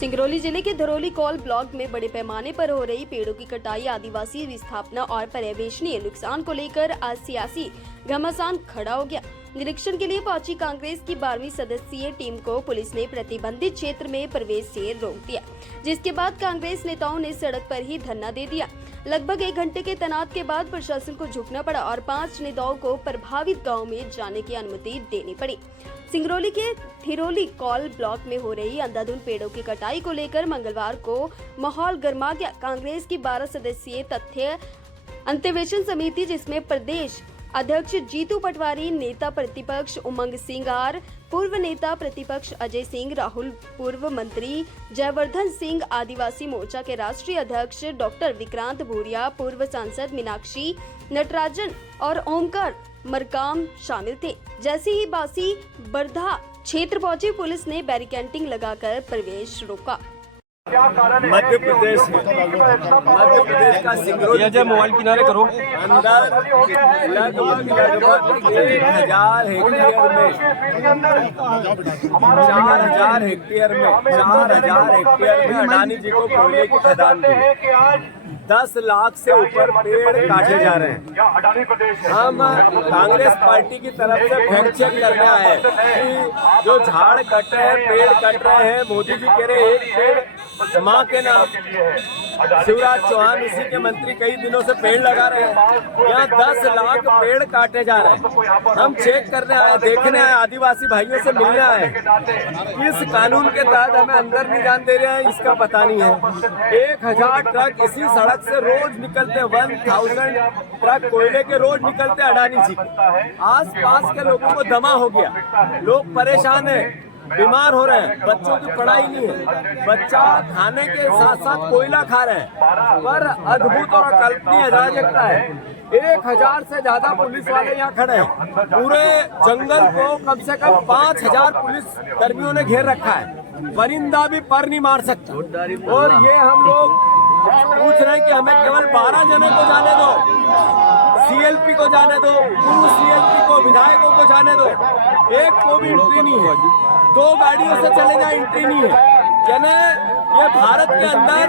सिंगरौली जिले के धरौली कौल ब्लॉक में बड़े पैमाने पर हो रही पेड़ों की कटाई, आदिवासी विस्थापना और पर्यावरणीय नुकसान को लेकर आज सियासी घमासान खड़ा हो गया। निरीक्षण के लिए पहुंची कांग्रेस की 12वीं सदस्यीय टीम को पुलिस ने प्रतिबंधित क्षेत्र में प्रवेश से रोक दिया, जिसके बाद कांग्रेस नेताओं ने सड़क पर ही धरना दे दिया। लगभग 1 घंटे के तैनात के बाद प्रशासन को झुकना पड़ा और 5 नेताओं को प्रभावित गांव में जाने की अनुमति देनी पड़ी। सिंगरौली के धरौली कौल ब्लॉक में हो रही अंधाधुंध पेड़ों की कटाई को लेकर मंगलवार को माहौल गर्मा गया। कांग्रेस की 12 सदस्यीय तथ्य अंत्यवेशन समिति, जिसमें प्रदेश अध्यक्ष जीतू पटवारी, नेता प्रतिपक्ष उमंग सिंह आर, पूर्व नेता प्रतिपक्ष अजय सिंह राहुल, पूर्व मंत्री जयवर्धन सिंह, आदिवासी मोर्चा के राष्ट्रीय अध्यक्ष डॉक्टर विक्रांत भूरिया, पूर्व सांसद मीनाक्षी नटराजन और ओमकार मरकाम शामिल थे। जैसे ही बासी बरधा क्षेत्र पहुंची, पुलिस ने बैरिकेडिंग लगाकर प्रवेश रोका। मध्य प्रदेश का सिंगरौली मोबाइल किनारे करो अंदर लगभग 1000 हेक्टेयर में 4000 हेक्टेयर में अडानी जी को कोयले की खदान दी। 10 लाख से ऊपर पेड़ काटे जा रहे हैं। हम कांग्रेस पार्टी की तरफ से फैक्ट चेक करने आए कि जो झाड़ कट रहे हैं, पेड़ कट रहे हैं, मोदी जी कह रहे एक पेड़ माँ के नाम, शिवराज चौहान इसी के मंत्री कई दिनों से पेड़ लगा रहे हैं। यहाँ 10 लाख पेड़ काटे जा रहे हैं। हम चेक करने आए, देखने आए, आदिवासी भाइयों से मिलने आए। इस कानून के तहत हमें अंदर नहीं जाने दे रहे हैं, इसका पता नहीं है। 1000 ट्रक इसी सड़क से रोज निकलते, 1000 ट्रक कोयले के रोज निकलते अडानी जी के। आस पास के लोगों को दमा हो गया, लोग परेशान है, बीमार हो रहे हैं, बच्चों की पढ़ाई नहीं है, बच्चा खाने के साथ साथ कोयला खा रहे हैं। पर अद्भुत और अकल्पनीय अराजकता है। 1000 से ज्यादा पुलिस वाले यहाँ खड़े हैं। पूरे जंगल को कम से कम 5000 पुलिस कर्मियों ने घेर रखा है। परिंदा भी पर नहीं मार सकता। और ये हम लोग पूछ रहे हैं कि हमें केवल 12 जने को जाने दो, सीएलपी को जाने दो, पूर्व सीएलपी को, विधायकों को जाने दो। एक को भी एंट्री नहीं है। 2 गाड़ियों से चले जाए, एंट्री नहीं है। यानी ये भारत के अंदर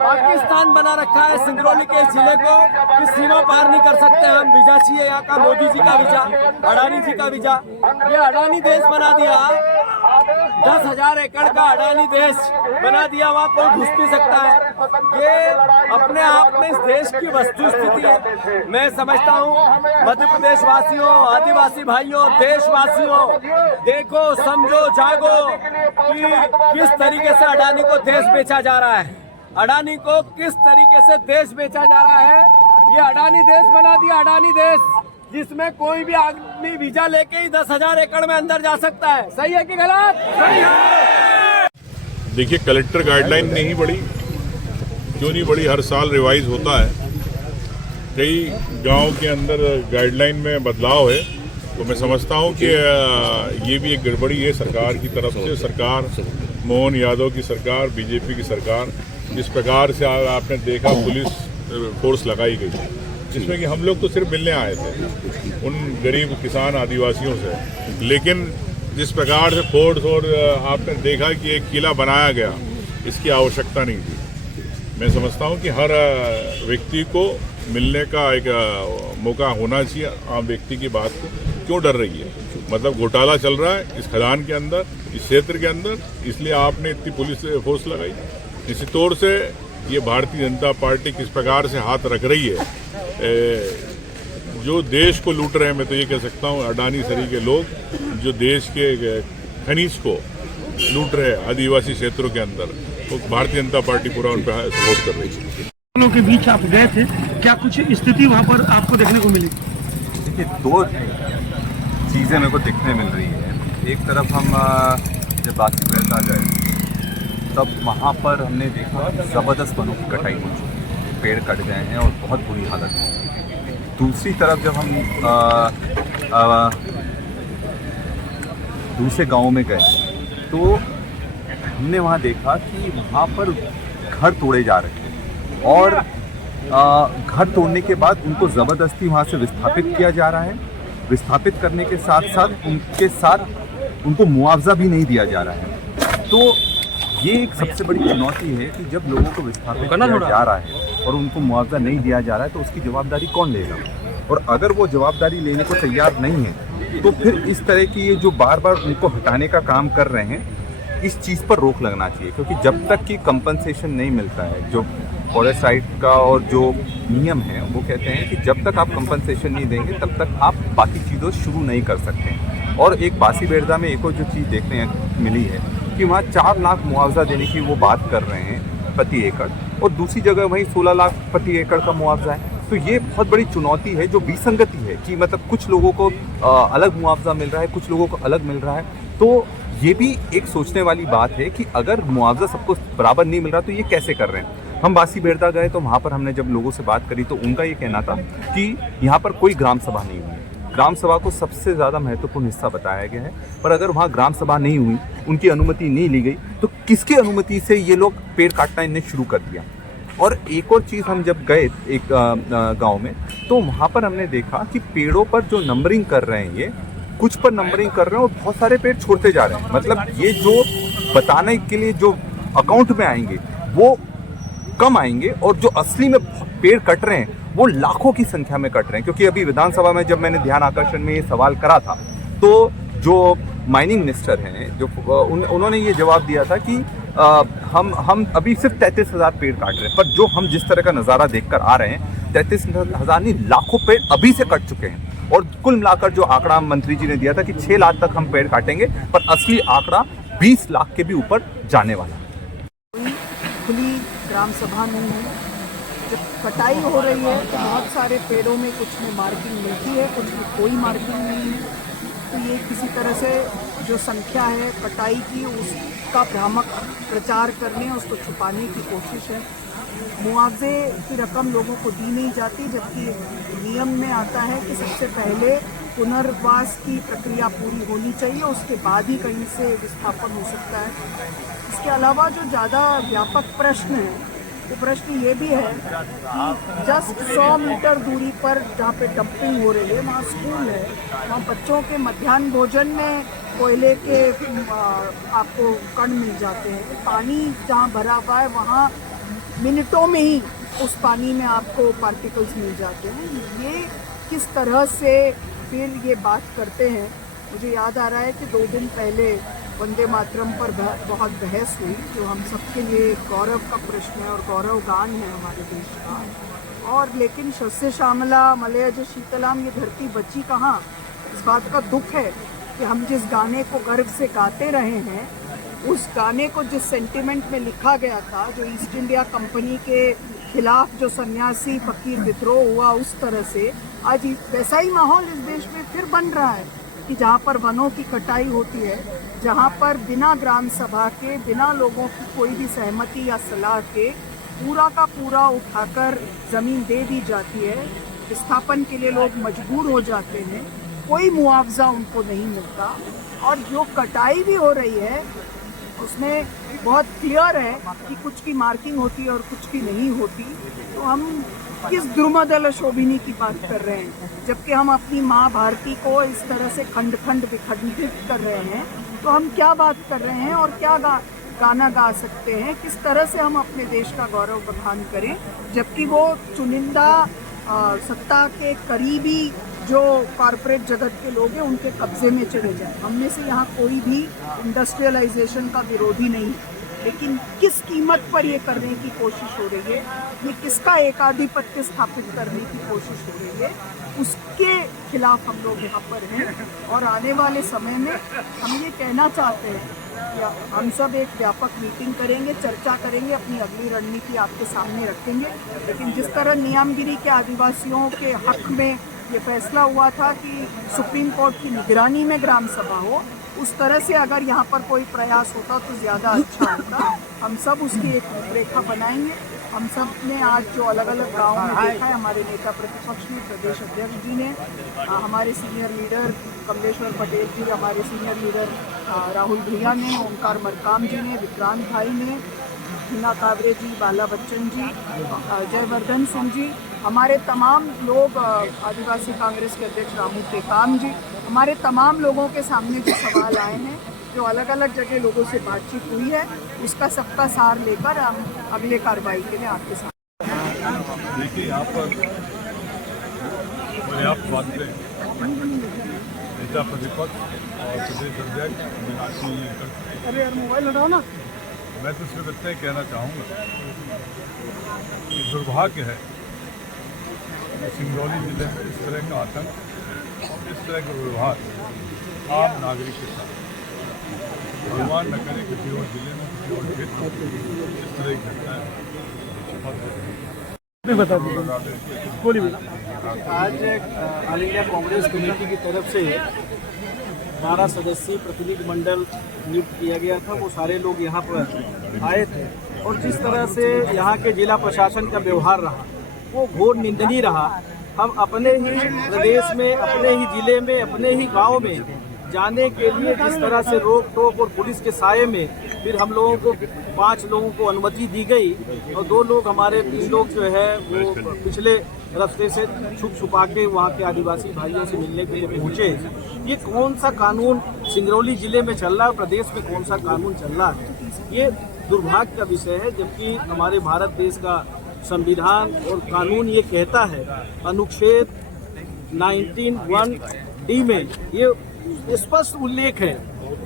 पाकिस्तान बना रखा है सिंगरौली के जिले को कि सीमा पार नहीं कर सकते हम। वीजा चाहिए यहाँ का, मोदी जी का वीजा, अडानी जी का वीजा। ये अडानी देश बना दिया, 10,000 एकड़ का अडानी देश बना दिया। वहाँ कोई घुस नहीं सकता है। ये अपने आप में इस देश की वस्तु स्थिति है। मैं समझता हूँ मध्य प्रदेश वासियों, आदिवासी भाइयों, देशवासियों, देखो, समझो, जागो कि किस तरीके से अडानी को देश बेचा जा रहा है। अडानी को किस तरीके से देश बेचा जा रहा है। ये अडानी देश बना दिया, अडानी देश, जिसमें कोई भी आदमी वीजा लेके ही 10,000 एकड़ में अंदर जा सकता है। सही है कि गलत? सही है। देखिए, कलेक्टर गाइडलाइन नहीं बढ़ी, क्यों नहीं बढ़ी? हर साल रिवाइज होता है। कई गांव के अंदर गाइडलाइन में बदलाव है, तो मैं समझता हूं कि ये भी एक गड़बड़ी है सरकार की तरफ से। सरकार, मोहन यादव की सरकार, बीजेपी की सरकार, जिस प्रकार से आपने देखा पुलिस फोर्स लगाई गई, जिसमें कि हम लोग तो सिर्फ मिलने आए थे उन गरीब किसान आदिवासियों से। लेकिन जिस प्रकार से फोर्स और आपने देखा कि एक किला बनाया गया, इसकी आवश्यकता नहीं थी। मैं समझता हूं कि हर व्यक्ति को मिलने का एक मौका होना चाहिए। आम व्यक्ति की बात को क्यों डर रही है? मतलब घोटाला चल रहा है इस खदान के अंदर, इस क्षेत्र के अंदर, इसलिए आपने इतनी पुलिस फोर्स लगाई। इसी तौर से ये भारतीय जनता पार्टी किस प्रकार से हाथ रख रही है, जो देश को लूट रहे हैं। मैं तो ये कह सकता हूँ अडानी सरी के लोग जो देश के खनिज को लूट रहे हैं आदिवासी क्षेत्रों के अंदर, तो भारतीय जनता पार्टी पूरा उन पर सपोर्ट कर रही है। दोनों के बीच आप गए थे, क्या कुछ स्थिति वहाँ पर आपको देखने को मिली? देखिए, 2 चीज़ें मेरे को दिखने मिल रही है। एक तरफ हम जब बासी बरधा गए तब वहाँ पर हमने देखा ज़बरदस्त वनों की कटाई हो चुकी है, पेड़ कट गए हैं और बहुत बुरी हालत है। दूसरी तरफ जब हम दूसरे गाँव में गए तो हमने वहाँ देखा कि वहाँ पर घर तोड़े जा रहे हैं और घर तोड़ने के बाद उनको ज़बरदस्ती वहाँ से विस्थापित किया जा रहा है। विस्थापित करने के साथ साथ उनको मुआवजा भी नहीं दिया जा रहा है। तो ये एक सबसे बड़ी चुनौती है कि जब लोगों को विस्थापित किया जा रहा है और उनको मुआवजा नहीं दिया जा रहा है तो उसकी जवाबदारी कौन लेगा। और अगर वो जवाबदारी लेने को तैयार नहीं है तो फिर इस तरह की ये जो बार बार उनको हटाने का काम कर रहे हैं, इस चीज़ पर रोक लगना चाहिए। क्योंकि जब तक कि कंपनसेशन नहीं मिलता है, जो फॉरेस्ट साइट का और जो नियम है वो कहते हैं कि जब तक आप कंपनसेशन नहीं देंगे तब तक आप बाकी चीज़ों शुरू नहीं कर सकते हैं। और एक बासी बेरदा में एक और जो चीज़ देखने मिली है कि वहाँ 4 लाख मुआवजा देने की वो बात कर रहे हैं प्रति एकड़, और दूसरी जगह वहीं 16 लाख प्रति एकड़ का मुआवजा है। तो ये बहुत बड़ी चुनौती है, जो विसंगति है कि मतलब कुछ लोगों को अलग मुआवजा मिल रहा है, कुछ लोगों को अलग मिल रहा है। तो ये भी एक सोचने वाली बात है कि अगर मुआवजा सबको बराबर नहीं मिल रहा तो ये कैसे कर रहे हैं। हम बासी बेरदा गए तो वहाँ पर हमने जब लोगों से बात करी तो उनका ये कहना था कि यहाँ पर कोई ग्राम सभा नहीं हुई। ग्राम सभा को सबसे ज़्यादा महत्वपूर्ण हिस्सा बताया गया है, पर अगर वहाँ ग्राम सभा नहीं हुई, उनकी अनुमति नहीं ली गई, तो किसकी अनुमति से ये लोग पेड़ काटना इन्हें शुरू कर दिया। और एक और चीज़, हम जब गए एक गाँव में तो वहाँ पर हमने देखा कि पेड़ों पर जो नंबरिंग कर रहे हैं, ये कुछ पर नंबरिंग कर रहे हैं और बहुत सारे पेड़ छोड़ते जा रहे हैं। मतलब ये जो बताने के लिए जो अकाउंट में आएंगे वो कम आएंगे, और जो असली में पेड़ कट रहे हैं वो लाखों की संख्या में कट रहे हैं। क्योंकि अभी विधानसभा में जब मैंने ध्यान आकर्षण में ये सवाल करा था तो जो माइनिंग मिनिस्टर हैं जो उन्होंने ये जवाब दिया था कि हम अभी सिर्फ 33,000 पेड़ काट रहे हैं, पर जो हम जिस तरह का नज़ारा देखकर आ रहे हैं 33,000 नहीं, लाखों पेड़ अभी से कट चुके हैं। और कुल मिलाकर जो आंकड़ा मंत्री जी ने दिया था कि 6 लाख तक हम पेड़ काटेंगे, पर असली आंकड़ा 20 लाख के भी ऊपर जाने वाला है। खुली ग्राम सभा नहीं है, जब कटाई हो रही है तो बहुत सारे पेड़ों में कुछ में मार्किंग मिलती है, कुछ में कोई मार्किंग नहीं है। तो ये किसी तरह से जो संख्या है कटाई की उसका भ्रामक प्रचार करने, उसको छुपाने की कोशिश है। मुआवजे की रकम लोगों को दी नहीं जाती, जबकि नियम में आता है कि सबसे पहले पुनर्वास की प्रक्रिया पूरी होनी चाहिए, उसके बाद ही कहीं से विस्थापन हो सकता है। इसके अलावा जो ज़्यादा व्यापक प्रश्न है वो प्रश्न ये भी है कि जस्ट 100 मीटर दूरी पर जहाँ पे डंपिंग हो रही है वहाँ स्कूल है, वहाँ बच्चों के मध्याह्न भोजन में कोयले के आपको कण मिल जाते हैं। पानी जहाँ भरा हुआ है वहाँ मिनटों में ही उस पानी में आपको पार्टिकल्स मिल जाते हैं। ये किस तरह से फिर ये बात करते हैं। मुझे याद आ रहा है कि 2 दिन पहले वंदे मातरम पर बहुत बहस हुई, जो हम सबके लिए गौरव का प्रश्न है और गौरव गान है हमारे देश का। और लेकिन शस्य श्यामला मलयज शीतलाम, ये धरती बची कहाँ। इस बात का दुख है कि हम जिस गाने को गर्व से गाते रहे हैं, उस गाने को जिस सेंटिमेंट में लिखा गया था, जो ईस्ट इंडिया कंपनी के खिलाफ जो सन्यासी फकीर विद्रोह हुआ, उस तरह से आज वैसा ही माहौल इस देश में फिर बन रहा है कि जहाँ पर वनों की कटाई होती है, जहाँ पर बिना ग्राम सभा के, बिना लोगों की कोई भी सहमति या सलाह के पूरा का पूरा उठाकर ज़मीन दे दी जाती है। विस्थापन के लिए लोग मजबूर हो जाते हैं, कोई मुआवजा उनको नहीं मिलता। और जो कटाई भी हो रही है उसमें बहुत क्लियर है कि कुछ की मार्किंग होती है और कुछ की नहीं होती। तो हम किस द्रुमदल शोभिनी की बात कर रहे हैं, जबकि हम अपनी माँ भारती को इस तरह से खंड खंड विखंडित कर रहे हैं। तो हम क्या बात कर रहे हैं और क्या गाना गा सकते हैं, किस तरह से हम अपने देश का गौरव बखान करें, जबकि वो चुनिंदा सत्ता के करीबी जो कॉरपोरेट जगत के लोग हैं उनके कब्जे में चले जाए। हम में से यहाँ कोई भी इंडस्ट्रियलाइजेशन का विरोधी नहीं, लेकिन किस कीमत पर ये करने की कोशिश हो रही है, ये किसका एकाधिपत्य स्थापित करने की कोशिश हो रही है, उसके खिलाफ हम लोग यहाँ पर हैं। और आने वाले समय में हम ये कहना चाहते हैं कि हम सब एक व्यापक मीटिंग करेंगे, चर्चा करेंगे, अपनी अगली रणनीति आपके सामने रखेंगे। लेकिन जिस तरह नियामगिरी के आदिवासियों के हक में ये फैसला हुआ था कि सुप्रीम कोर्ट की निगरानी में ग्राम सभा हो, उस तरह से अगर यहाँ पर कोई प्रयास होता तो ज़्यादा अच्छा होता। हम सब उसकी एक रूपरेखा बनाएंगे। हम सब ने आज जो अलग अलग गाँव में देखा है, हमारे नेता प्रतिपक्ष ने, प्रदेश अध्यक्ष जी ने, हमारे सीनियर लीडर कमलेश्वर पटेल जी, हमारे सीनियर लीडर राहुल भैया ने, ओंकार मरकाम जी ने, विक्रांत भाई ने, हिना कावरे जी, बाला बच्चन जी, जयवर्धन सिंह जी, हमारे तमाम लोग, आदिवासी कांग्रेस के अध्यक्ष रामू टेकाम जी, हमारे तमाम लोगों के सामने जो सवाल आए हैं, जो अलग अलग जगह लोगों से बातचीत हुई है उसका सबका सार लेकर हम अगले कार्रवाई के लिए आपके साथ। देखिए यहाँ पर पर्याप्त बातें नेता प्रतिपक्ष और प्रदेश अध्यक्ष अरे यार मोबाइल हटाओ ना। मैं तो सिर्फ इतना ही कहना चाहूँगा कि दुर्भाग्य है कि सिंगरौली जिले में इस तरह का आतंक, इस तरह का व्यवहार आम नागरिक के साथ, भगवान न करे किसी और जिले में, किसी और क्षेत्र में इस तरह की घटनाएं बता दीजिए, बोलिए। आज ऑल इंडिया कांग्रेस कमेटी की तरफ से 12 सदस्यीय प्रतिनिधि मंडल नियुक्त किया गया था। वो सारे लोग यहाँ पर आए थे और जिस तरह से यहाँ के जिला प्रशासन का व्यवहार रहा वो घोर निंदनीय रहा। हम अपने ही प्रदेश में, अपने ही जिले में, अपने ही गांव में जाने के लिए जिस तरह से रोक टोक और पुलिस के साये में फिर हम लोगों को 5 लोगों को अनुमति दी गई और 2 लोग हमारे 3 लोग जो है वो पिछले रास्ते से छुप छुपा के वहाँ के आदिवासी भाइयों से मिलने के लिए पहुँचे। ये कौन सा कानून सिंगरौली जिले में चल रहा है, प्रदेश में कौन सा कानून चल रहा है, ये दुर्भाग्य का विषय है। जबकि हमारे भारत देश का संविधान और कानून ये कहता है, अनुच्छेद 19(1)(d) में ये स्पष्ट उल्लेख है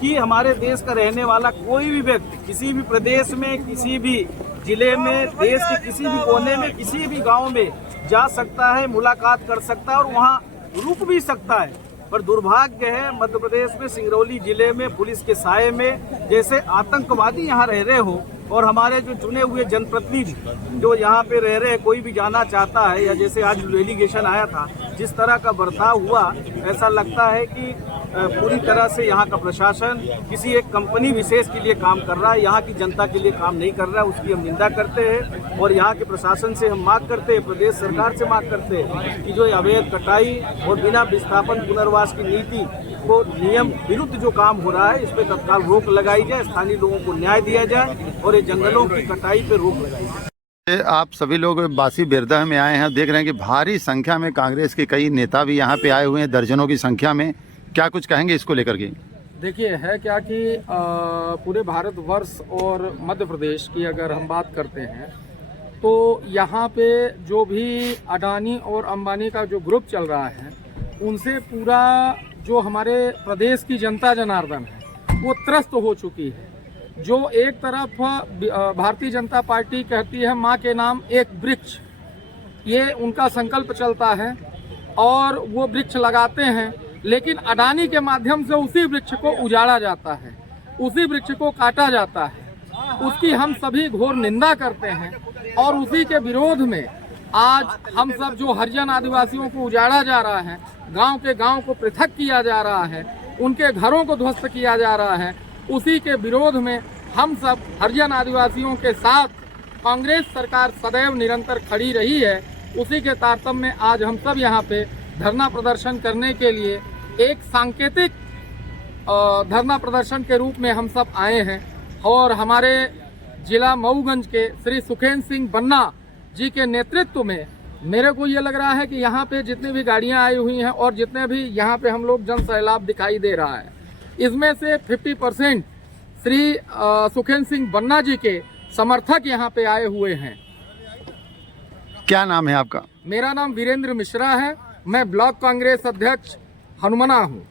कि हमारे देश का रहने वाला कोई भी व्यक्ति किसी भी प्रदेश में, किसी भी जिले में, देश के किसी भी कोने में, किसी भी गांव में जा सकता है, मुलाकात कर सकता है और वहां रुक भी सकता है। पर दुर्भाग्य है मध्य प्रदेश में सिंगरौली जिले में पुलिस के साये में जैसे आतंकवादी यहाँ रह रहे हो और हमारे जो चुने हुए जनप्रतिनिधि जो यहाँ पे रह रहे, कोई भी जाना चाहता है, या जैसे आज डेलीगेशन आया था, जिस तरह का बर्ताव हुआ, ऐसा लगता है कि पूरी तरह से यहाँ का प्रशासन किसी एक कंपनी विशेष के लिए काम कर रहा है, यहाँ की जनता के लिए काम नहीं कर रहा है। उसकी हम निंदा करते हैं और यहाँ के प्रशासन से हम मांग करते हैं, प्रदेश सरकार से मांग करते हैं कि जो अवैध कटाई और बिना विस्थापन पुनर्वास की नीति को नियम विरुद्ध जो काम हो रहा है, इस पर तत्काल रोक लगाई जाए, स्थानीय लोगों को न्याय दिया जाए और ये जंगलों की कटाई पर रोक लगाई जाए। आप सभी लोग बासी बिरदह में आए हैं, देख रहे हैं कि भारी संख्या में कांग्रेस के कई नेता भी यहाँ पे आए हुए हैं, दर्जनों की संख्या में। क्या कुछ कहेंगे इसको लेकर के? देखिए, है क्या कि पूरे भारतवर्ष और मध्य प्रदेश की अगर हम बात करते हैं तो यहाँ पे जो भी अडानी और अंबानी का जो ग्रुप चल रहा है, उनसे पूरा जो हमारे प्रदेश की जनता जनार्दन है वो त्रस्त हो चुकी है। जो एक तरफ भारतीय जनता पार्टी कहती है माँ के नाम एक वृक्ष, ये उनका संकल्प चलता है और वो वृक्ष लगाते हैं, लेकिन अडानी के माध्यम से उसी वृक्ष को उजाड़ा जाता है, उसी वृक्ष को काटा जाता है। उसकी हम सभी घोर निंदा करते हैं और उसी के विरोध में आज हम सब जो हरिजन आदिवासियों को उजाड़ा जा रहा है, गांव के गांव को पृथक किया जा रहा है, उनके घरों को ध्वस्त किया जा रहा है, उसी के विरोध में हम सब हरिजन आदिवासियों के साथ कांग्रेस सरकार सदैव निरंतर खड़ी रही है। उसी के तारतम्य में आज हम सब यहाँ पे धरना प्रदर्शन करने के लिए एक सांकेतिक धरना प्रदर्शन के रूप में हम सब आए हैं और हमारे जिला मऊगंज के श्री सुखेंद्र सिंह बन्ना जी के नेतृत्व में मेरे को ये लग रहा है कि यहाँ पे जितनी भी गाड़ियाँ आई हुई हैं और जितने भी यहाँ पे हम लोग जन सैलाब दिखाई दे रहा है, इसमें से 50% श्री सुखेंद्र सिंह बन्ना जी के समर्थक यहाँ पे आए हुए हैं। क्या नाम है आपका? मेरा नाम वीरेंद्र मिश्रा है, मैं ब्लॉक कांग्रेस अध्यक्ष हनुमना हूँ।